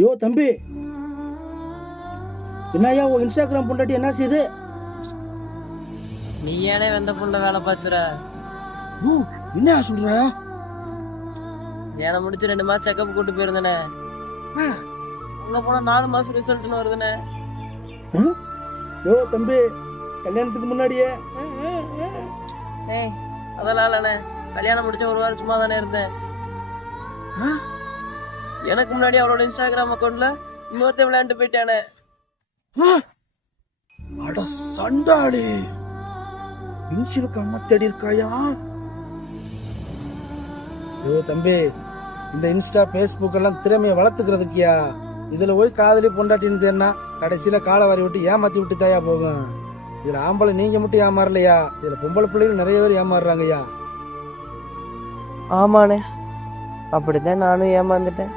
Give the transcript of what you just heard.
யோ தம்பி, என்னய்யா உன் இன்ஸ்டாகிராம் பொண்டாட்டி என்ன செய்யுது? நீ ஏனே வெந்த புண்ட வேலை பாச்சுற? யோ என்ன சொல்ற? ஏனை முடிச்சு 2 மாசம் செக்கப் கூட்டு போயிருந்தேனே, அங்க போனா 4 மாசம் ரிசல்ட்னு வருதுனே. யோ தம்பி, கல்யாணத்துக்கு முன்னாடியே ஏய் அதெல்லாம் இல்லண்ணே, கல்யாணம் முடிச்ச 1 வாரம் சும்மா தானே இருந்தேன். எனக்கு முன்னாடி அவளோட இன்ஸ்டாகிராம் அக்கௌண்ட்ல இன்னொருத்த விளையாண்டு போயிட்டானே. அட சண்டாளி, இன்சிலுக்கு அம்மா தேடி இருக்காயா? யோ தம்பி, இந்த இன்ஸ்டா பேஸ்புக் எல்லாம் திறமையை வளர்த்துக்கிறதுக்கியா? இதுல போய் காதலி பொண்டாட்டின்னு தேடினா கடைசியில காலை வாரி விட்டு ஏமாத்தி விட்டு தாயா போகும். இதுல ஆம்பளை நீங்க மட்டும் ஏமாறலையா, இதுல பொம்பளை பிள்ளைகள் நிறைய பேர் ஏமாறுறாங்கய்யா. ஆமாண்ணே, அப்படித்தான் நானும் ஏமாந்துட்டேன்.